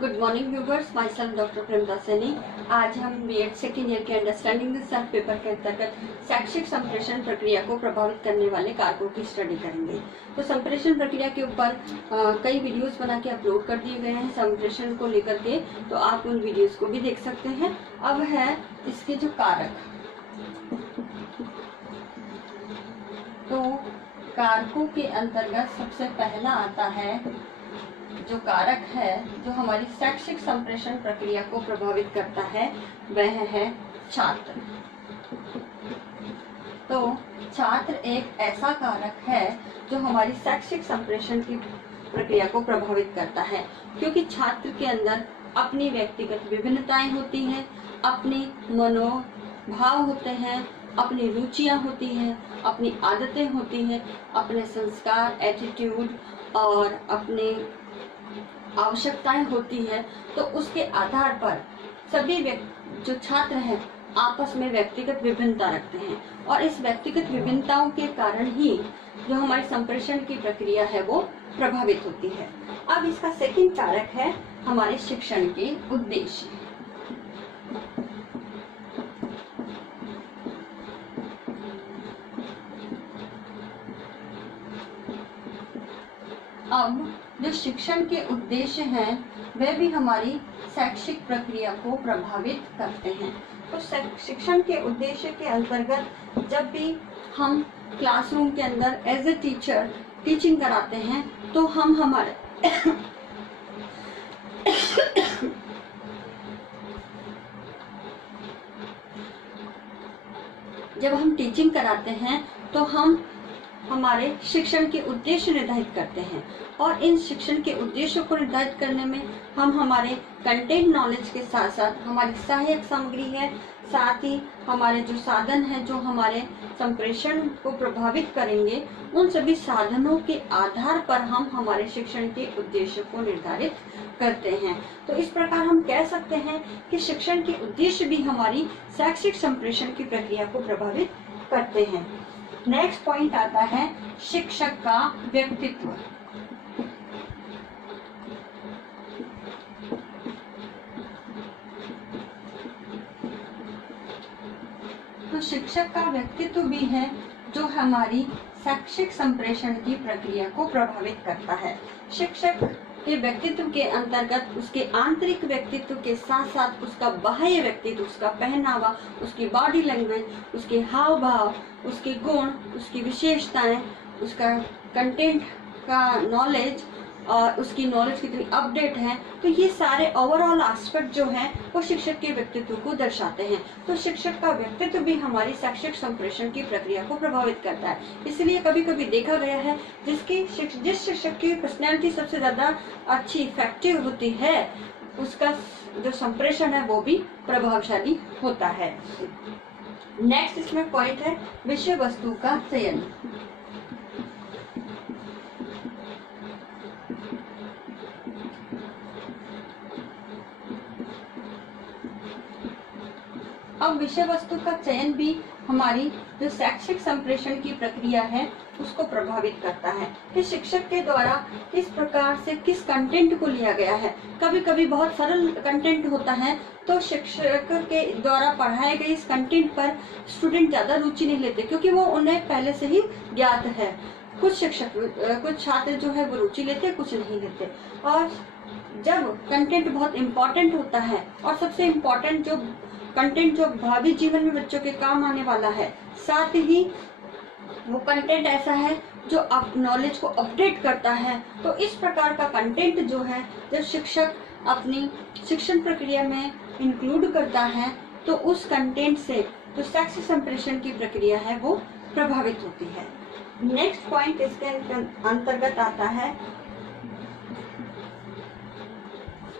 Good morning viewers, myself doctor Premda Saini. आज हम BEd second year के अंडरस्टैंडिंग द सेल्फ पेपर के अंतर्गत शैक्षिक संप्रेषण प्रक्रिया को प्रभावित करने वाले कारकों की स्टडी करेंगे। तो संप्रेषण प्रक्रिया के ऊपर कई वीडियोस बना के अपलोड कर दिए गए हैं संप्रेषण को लेकर के, तो आप उन वीडियोस को भी देख सकते हैं। अब है इसके जो कारक, तो कारकों के अंतर्गत सबसे पहला आता है जो कारक है जो हमारी शैक्षिक संप्रेषण प्रक्रिया को प्रभावित करता है, वह है छात्र। तो छात्र एक ऐसा कारक है जो हमारी शैक्षिक संप्रेषण की प्रक्रिया को प्रभावित करता है, क्योंकि छात्र के अंदर अपनी व्यक्तिगत विभिन्नताएं होती हैं, अपनी मनोभाव होते हैं, अपनी रुचियां होती हैं, अपनी आदतें होती हैं, अपने संस्कार, एटीट्यूड और अपने आवश्यकताएं होती है। तो उसके आधार पर सभी जो छात्र हैं आपस में व्यक्तिगत विभिन्नता रखते हैं, और इस व्यक्तिगत विभिन्नताओं के कारण ही जो हमारी संप्रेषण की प्रक्रिया है वो प्रभावित होती है। अब इसका सेकंड कारक है हमारे शिक्षण के उद्देश्य। अब जो शिक्षण के उद्देश्य हैं वे भी हमारी शैक्षिक प्रक्रिया को प्रभावित करते हैं। तो शिक्षण के उद्देश्य के अंतर्गत जब भी हम क्लासरूम के अंदर एज ए टीचर टीचिंग कराते हैं तो हम हमारे जब हम टीचिंग कराते हैं तो हम हमारे शिक्षण के उद्देश्य निर्धारित करते हैं, और इन शिक्षण के उद्देश्यों को निर्धारित करने में हम हमारे कंटेंट नॉलेज के साथ साथ हमारी सहायक सामग्री है, साथ ही हमारे जो साधन हैं जो हमारे संप्रेषण को प्रभावित करेंगे, उन सभी साधनों के आधार पर हम हमारे शिक्षण के उद्देश्य को निर्धारित करते हैं। तो इस प्रकार हम कह सकते हैं कि शिक्षण के उद्देश्य भी हमारी शैक्षिक संप्रेषण की प्रक्रिया को प्रभावित करते हैं। नेक्स्ट पॉइंट आता है शिक्षक का व्यक्तित्व। तो शिक्षक का व्यक्तित्व भी है जो हमारी शैक्षिक संप्रेषण की प्रक्रिया को प्रभावित करता है। शिक्षक के व्यक्तित्व के अंतर्गत उसके आंतरिक व्यक्तित्व के साथ साथ उसका बाह्य व्यक्तित्व, उसका पहनावा, उसकी बॉडी लैंग्वेज, उसके हाव भाव, उसके गुण, उसकी विशेषताएं, उसका कंटेंट का नॉलेज और उसकी नॉलेज कितनी अपडेट है, तो ये सारे ओवरऑल एस्पेक्ट जो हैं वो शिक्षक के व्यक्तित्व को दर्शाते हैं। तो शिक्षक का व्यक्तित्व भी हमारी शैक्षिक संप्रेषण की प्रक्रिया को प्रभावित करता है। इसलिए कभी कभी देखा गया है जिस शिक्षक की पर्सनैलिटी सबसे ज्यादा अच्छी इफेक्टिव होती है उसका जो संप्रेषण है वो भी प्रभावशाली होता है। नेक्स्ट इसमें पॉइंट है विषय वस्तु का चयन। अब विषय वस्तु का चयन भी हमारी जो शैक्षिक संप्रेषण की प्रक्रिया है उसको प्रभावित करता है कि शिक्षक के द्वारा किस प्रकार से किस कंटेंट को लिया गया है। कभी कभी बहुत सरल कंटेंट होता है तो शिक्षक के द्वारा पढ़ाए गए इस कंटेंट पर स्टूडेंट ज्यादा रुचि नहीं लेते, क्योंकि वो उन्हें पहले से ही ज्ञात है। कुछ छात्र जो है वो रुचि लेते, कुछ नहीं लेते। और जब कंटेंट बहुत इम्पोर्टेंट होता है और सबसे इम्पोर्टेंट जो कंटेंट जो भावी जीवन में बच्चों के काम आने वाला है, साथ ही वो कंटेंट ऐसा है जो नॉलेज को अपडेट करता है, तो इस प्रकार का कंटेंट जो है जब शिक्षक अपनी शिक्षण प्रक्रिया में इंक्लूड करता है तो उस कंटेंट से जो शैक्षिक संप्रेषण की प्रक्रिया है वो प्रभावित होती है। नेक्स्ट पॉइंट इसके अंतर्गत आता है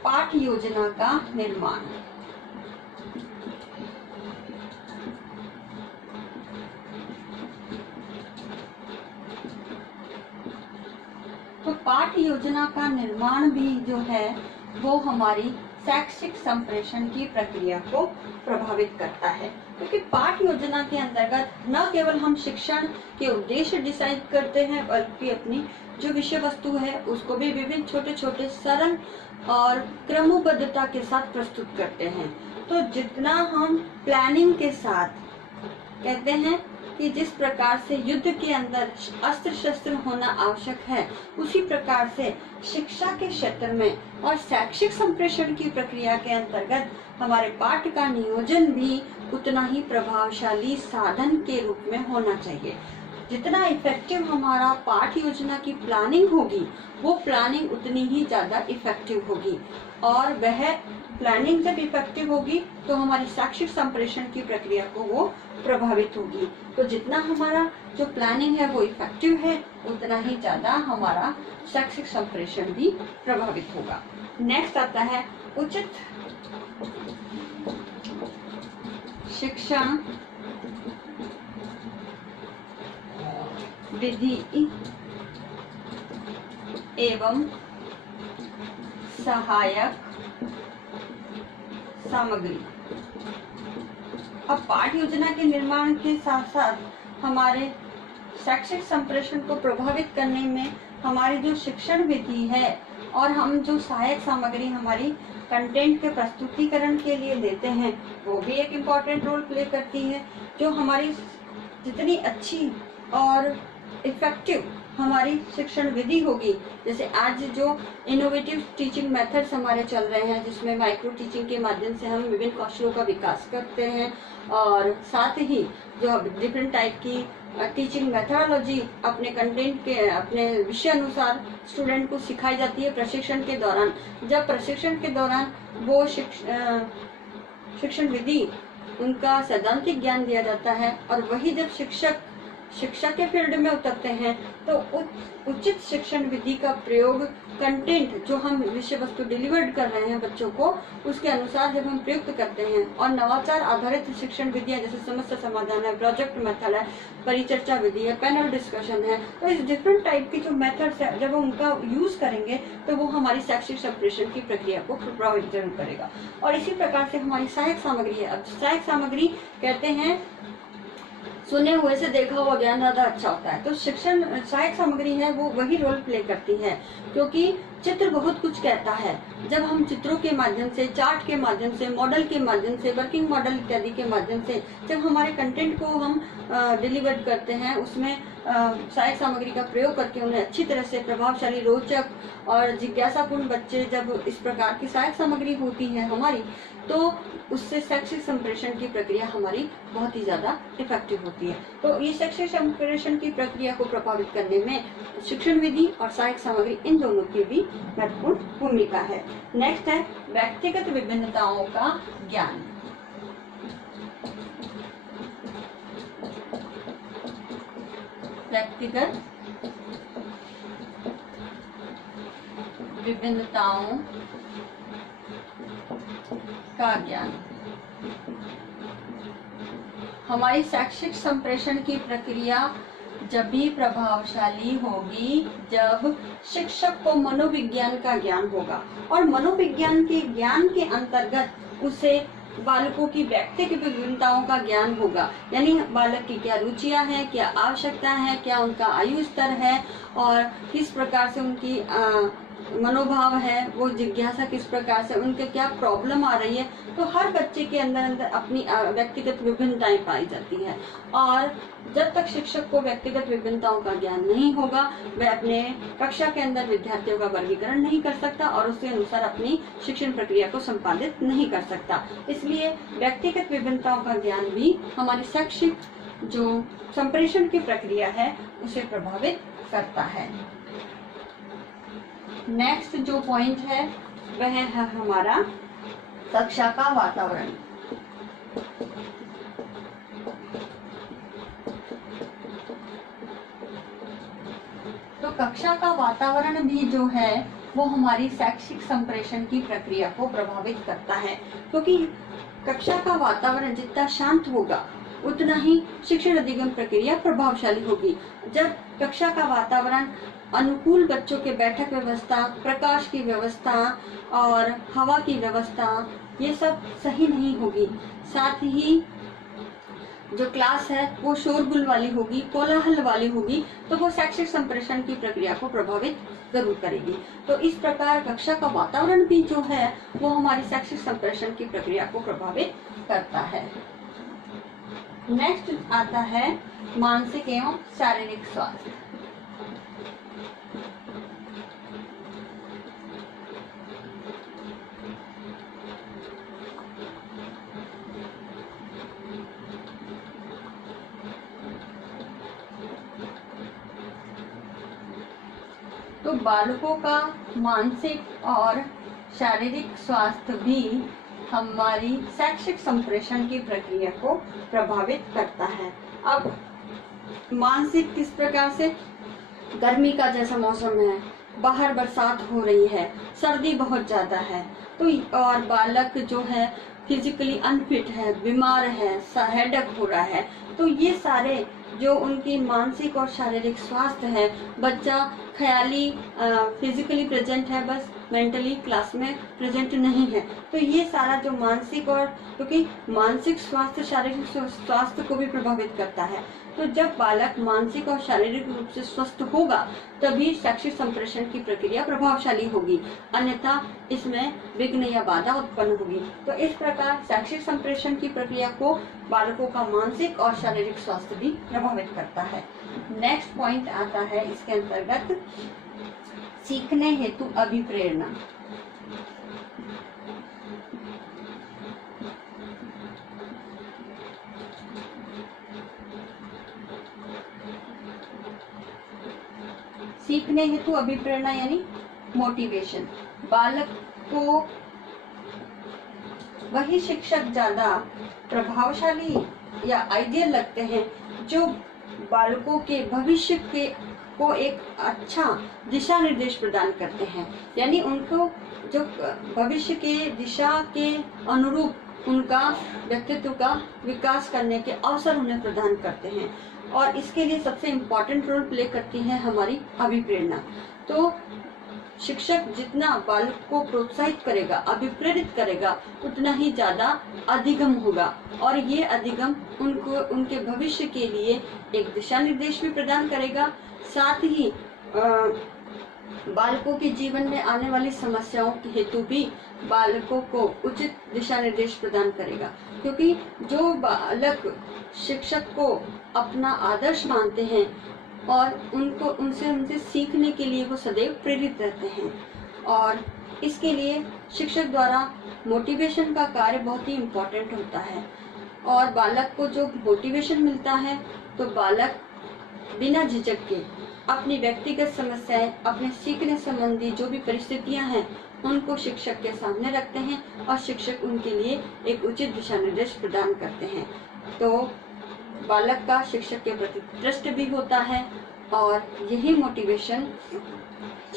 पाठ योजना का निर्माण। तो पाठ योजना का निर्माण भी जो है वो हमारी शैक्षिक संप्रेषण की प्रक्रिया को प्रभावित करता है, क्योंकि पाठ योजना के अंतर्गत न केवल हम शिक्षण के उद्देश्य डिसाइड करते हैं, बल्कि अपनी जो विषय वस्तु है उसको भी विभिन्न छोटे छोटे सरल और क्रमबद्धता के साथ प्रस्तुत करते हैं। तो जितना हम प्लानिंग के साथ कहते हैं कि जिस प्रकार से युद्ध के अंदर अस्त्र शस्त्र होना आवश्यक है, उसी प्रकार से शिक्षा के क्षेत्र में और शैक्षिक संप्रेषण की प्रक्रिया के अंतर्गत हमारे पाठ का नियोजन भी उतना ही प्रभावशाली साधन के रूप में होना चाहिए। जितना इफेक्टिव हमारा पाठ योजना की प्लानिंग होगी, वो प्लानिंग उतनी ही ज़्यादा इफेक्टिव होगी, और वह प्लानिंग जब इफेक्टिव होगी तो हमारी शैक्षिक संप्रेषण की प्रक्रिया को वो प्रभावित होगी। तो जितना हमारा जो प्लानिंग है वो इफेक्टिव है, उतना ही ज़्यादा हमारा शैक्षिक संप्रेषण भी प्रभावित होगा। नेक्स्ट आता है उचित शिक्षण विधि एवं सहायक सामग्री। अब पाठ योजना के निर्माण के साथ साथ हमारे शैक्षिक संप्रेषण को प्रभावित करने में हमारी जो शिक्षण विधि है और हम जो सहायक सामग्री हमारी कंटेंट के प्रस्तुतिकरण के लिए लेते हैं, वो भी एक इम्पॉर्टेंट रोल प्ले करती है। जो हमारी जितनी अच्छी और इफेक्टिव हमारी शिक्षण विधि होगी, जैसे आज जो इनोवेटिव टीचिंग मेथड्स हमारे चल रहे हैं, जिसमें माइक्रो टीचिंग के माध्यम से हम विभिन्न कौशलों का विकास करते हैं, और साथ ही जो डिफरेंट टाइप की टीचिंग मेथोडोलॉजी अपने कंटेंट के अपने विषय अनुसार स्टूडेंट को सिखाई जाती है प्रशिक्षण के दौरान। जब प्रशिक्षण के दौरान वो शिक्षण विधि उनका सैद्धांतिक ज्ञान दिया जाता है, और वही जब शिक्षा के फील्ड में उतरते हैं तो उचित शिक्षण विधि का प्रयोग कंटेंट जो हम विषय वस्तु डिलीवर्ड कर रहे हैं बच्चों को, उसके अनुसार जब हम प्रयुक्त करते हैं, और नवाचार आधारित शिक्षण विधियां जैसे समस्या समाधान है, प्रोजेक्ट मेथड है, परिचर्चा विधि है, पैनल डिस्कशन है, तो इस डिफरेंट टाइप की जो मेथड्स है जब हम उनका यूज करेंगे तो वो हमारी शैक्षिक संप्रेषण की प्रक्रिया को प्रभावित जरूर करेगा। और इसी प्रकार से हमारी सहायक सामग्री है। अब सहायक सामग्री कहते हैं सुने हुए से देखा हुआ ज्ञान ज्यादा अच्छा होता है, तो शिक्षण सहायक सामग्री है वो वही रोल प्ले करती है, क्योंकि चित्र बहुत कुछ कहता है। जब हम चित्रों के माध्यम से, चार्ट के माध्यम से, मॉडल के माध्यम से, वर्किंग मॉडल इत्यादि के माध्यम से जब हमारे कंटेंट को हम डिलीवर करते हैं, उसमें सहायक सामग्री का प्रयोग करके उन्हें अच्छी तरह से प्रभावशाली, रोचक और जिज्ञासापूर्ण बच्चे जब इस प्रकार की सहायक सामग्री होती है हमारी, तो उससे शैक्षिक संप्रेषण की प्रक्रिया हमारी बहुत ही ज्यादा इफेक्टिव होती है। तो ये शैक्षिक संप्रेषण की प्रक्रिया को प्रभावित करने में शिक्षण विधि और सहायक सामग्री इन दोनों की भी महत्वपूर्ण भूमिका है। नेक्स्ट है व्यक्तिगत विभिन्नताओं का ज्ञान। व्यक्तिगत विभिन्नताओं का ज्ञान हमारी शैक्षिक संप्रेषण की प्रक्रिया जब भी प्रभावशाली होगी जब शिक्षक को मनोविज्ञान का ज्ञान होगा, और मनोविज्ञान के ज्ञान के अंतर्गत उसे बालकों की व्यक्तिगत विभिन्नताओं का ज्ञान होगा। यानी बालक की क्या रुचियां हैं, क्या आवश्यकता है, क्या उनका आयु स्तर है, और किस प्रकार से उनकी मनोभाव है, वो जिज्ञासा किस प्रकार से, उनके क्या प्रॉब्लम आ रही है। तो हर बच्चे के अंदर अपनी व्यक्तिगत विभिन्नताएं पाई जाती है, और जब तक शिक्षक को व्यक्तिगत विभिन्नताओं का ज्ञान नहीं होगा, वह अपने कक्षा के अंदर विद्यार्थियों का वर्गीकरण नहीं कर सकता और उसके अनुसार अपनी शिक्षण प्रक्रिया को संपादित नहीं कर सकता। इसलिए व्यक्तिगत विभिन्नताओं का ज्ञान भी हमारी शैक्षिक जो संप्रेषण की प्रक्रिया है उसे प्रभावित करता है। नेक्स्ट जो पॉइंट है वह है हमारा कक्षा का वातावरण। तो कक्षा का वातावरण भी जो है वो हमारी शैक्षिक संप्रेषण की प्रक्रिया को प्रभावित करता है, क्योंकि कक्षा का वातावरण जितना शांत होगा उतना ही शिक्षण अधिगम प्रक्रिया प्रभावशाली होगी। जब कक्षा का वातावरण अनुकूल बच्चों के बैठक व्यवस्था, प्रकाश की व्यवस्था और हवा की व्यवस्था, ये सब सही नहीं होगी। साथ ही जो क्लास है वो शोरगुल वाली होगी, कोलाहल वाली होगी, तो वो शैक्षिक संप्रेषण की प्रक्रिया को प्रभावित जरूर करेगी। तो इस प्रकार कक्षा का वातावरण भी जो है वो हमारी शैक्षिक संप्रेषण की प्रक्रिया को प्रभावित करता है। नेक्स्ट आता है मानसिक एवं शारीरिक स्वास्थ्य। तो बालकों का मानसिक और शारीरिक स्वास्थ्य भी हमारी शैक्षिक संप्रेषण की प्रक्रिया को प्रभावित करता है। अब मानसिक किस प्रकार से, गर्मी का जैसा मौसम है, बाहर बरसात हो रही है, सर्दी बहुत ज्यादा है, तो और बालक जो है फिजिकली अनफिट है, बीमार है, हेडेक हो रहा है, तो ये सारे जो उनकी मानसिक और शारीरिक स्वास्थ्य है, बच्चा ख्याली फिजिकली प्रेजेंट है, बस मेंटली क्लास में प्रेजेंट नहीं है, तो ये सारा जो मानसिक और क्योंकि मानसिक स्वास्थ्य शारीरिक स्वास्थ्य को भी प्रभावित करता है, तो जब बालक मानसिक और शारीरिक रूप से स्वस्थ होगा तभी शैक्षिक संप्रेषण की प्रक्रिया प्रभावशाली होगी, अन्यथा इसमें विघ्न या बाधा उत्पन्न होगी। तो इस प्रकार शैक्षिक संप्रेषण की प्रक्रिया को बालकों का मानसिक और शारीरिक स्वास्थ्य भी प्रभावित करता है। नेक्स्ट पॉइंट आता है इसके अंतर्गत सीखने हेतु अभिप्रेरणा। सीखने हेतु अभिप्रेरणा यानी मोटिवेशन। बालक को वही शिक्षक ज्यादा प्रभावशाली या आइडियल लगते हैं जो बालकों के भविष्य के को एक अच्छा दिशा निर्देश प्रदान करते हैं, यानी उनको जो भविष्य के दिशा के अनुरूप उनका व्यक्तित्व का विकास करने के अवसर उन्हें प्रदान करते हैं। और इसके लिए सबसे इम्पोर्टेंट रोल प्ले करती है हमारी अभिप्रेरणा। तो शिक्षक जितना बालक को प्रोत्साहित करेगा, अभिप्रेरित करेगा, उतना ही ज्यादा अधिगम होगा और ये अधिगम उनको उनके भविष्य के लिए एक दिशा निर्देश भी प्रदान करेगा, साथ ही बालकों के जीवन में आने वाली समस्याओं के हेतु भी बालकों को उचित दिशा निर्देश प्रदान करेगा। क्योंकि जो बालक शिक्षक को अपना आदर्श मानते हैं और उनसे सीखने के लिए वो सदैव प्रेरित रहते हैं, और इसके लिए शिक्षक द्वारा मोटिवेशन का कार्य बहुत ही इम्पोर्टेंट होता है। और बालक को जो मोटिवेशन मिलता है तो बालक बिना झिझक के अपनी व्यक्तिगत समस्याएं, अपने सीखने संबंधी जो भी परिस्थितियां हैं उनको शिक्षक के सामने रखते हैं और शिक्षक उनके लिए एक उचित दिशा निर्देश प्रदान करते हैं। तो बालक का शिक्षक के प्रति ट्रस्ट भी होता है और यही मोटिवेशन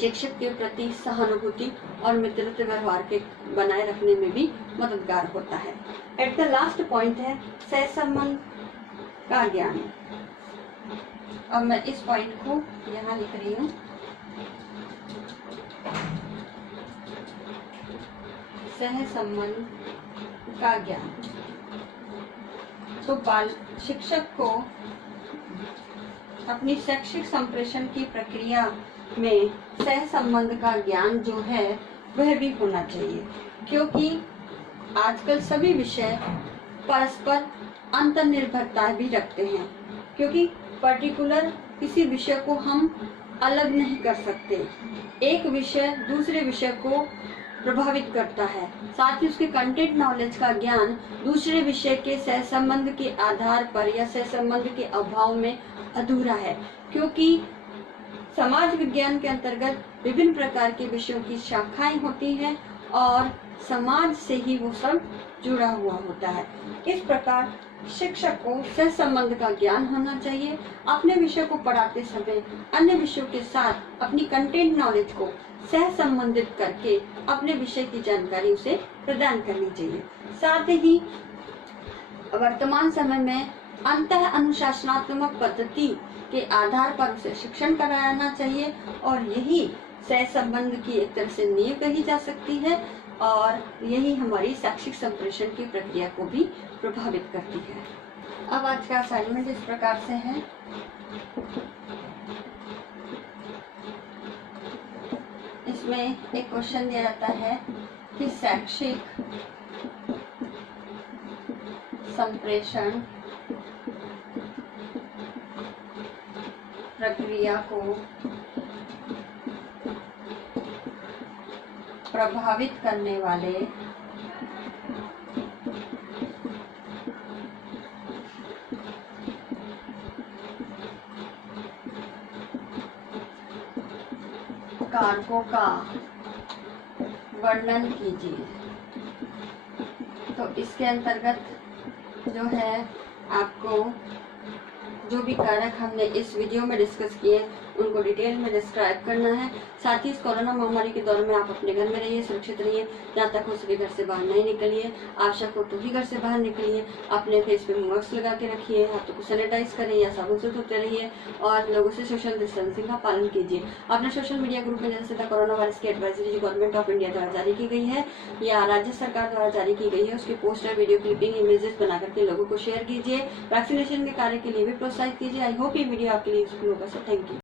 शिक्षक के प्रति सहानुभूति और मित्रत्व व्यवहार के बनाए रखने में भी मददगार होता है। एट द लास्ट पॉइंट है सहसंबंध का ज्ञान। अब मैं इस पॉइंट को यहाँ लिख रही हूँ। सहसंबंध का ज्ञान। तो बाल शिक्षक को अपनी शैक्षिक संप्रेषण की प्रक्रिया में सहसंबंध का ज्ञान जो है वह भी होना चाहिए, क्योंकि आजकल सभी विषय परस्पर अंतर्निर्भरता भी रखते हैं। क्योंकि पर्टिकुलर किसी विषय को हम अलग नहीं कर सकते, एक विषय दूसरे विषय को प्रभावित करता है, साथ ही उसके कंटेंट नॉलेज का ज्ञान दूसरे विषय के सहसंबंध के आधार पर या सहसंबंध के अभाव में अधूरा है। क्योंकि समाज विज्ञान के अंतर्गत विभिन्न प्रकार के विषयों की शाखाएं होती हैं और समाज से ही वो सब जुड़ा हुआ होता है। इस प्रकार शिक्षक को सहसंबंध का ज्ञान होना चाहिए। अपने विषय को पढ़ाते समय अन्य विषयों के साथ अपनी कंटेंट नॉलेज को सह संबंधित करके अपने विषय की जानकारी उसे प्रदान करनी चाहिए। साथ ही वर्तमान समय में अंतः अनुशासनात्मक पद्धति के आधार पर उसे शिक्षण कराना चाहिए और यही सह संबंध की एक तरह से नींव कही जा सकती है और यही हमारी शैक्षिक संप्रेषण की प्रक्रिया को भी प्रभावित करती है। अब आज का असाइनमेंट इस प्रकार से है। इसमें एक क्वेश्चन दिया जाता है कि शैक्षिक संप्रेषण प्रक्रिया को प्रभावित करने वाले कारकों का वर्णन कीजिए। तो इसके अंतर्गत जो है आपको जो भी कारक हमने इस वीडियो में डिस्कस किए उनको डिटेल में डिस्क्राइब करना है। साथ ही इस कोरोना महामारी के दौर में आप अपने घर में रहिए, सुरक्षित रहिए, जहाँ तक हो सके घर से बाहर नहीं निकलिए, आवश्यक हो तो ही घर से बाहर निकलिए, अपने फेस पे मास्क लगा के रखिए, हाथों को सैनिटाइज करें या साबुन से धोते रहिए और लोगों से सोशल डिस्टेंसिंग का पालन कीजिए। अपने सोशल मीडिया ग्रुप में जैसे कोरोना वायरस की एडवाइजरी गवर्नमेंट ऑफ इंडिया द्वारा जारी की गई है या राज्य सरकार द्वारा जारी की गई है, उसकी पोस्टर, वीडियो क्लिपिंग, इमेजेस बना करके लोगों को शेयर कीजिए। वैक्सीनेशन के कार्य के लिए भी प्रोत्साहित कीजिए। आई होप ये वीडियो आपके लिए यूजफुल होगा। So thank you.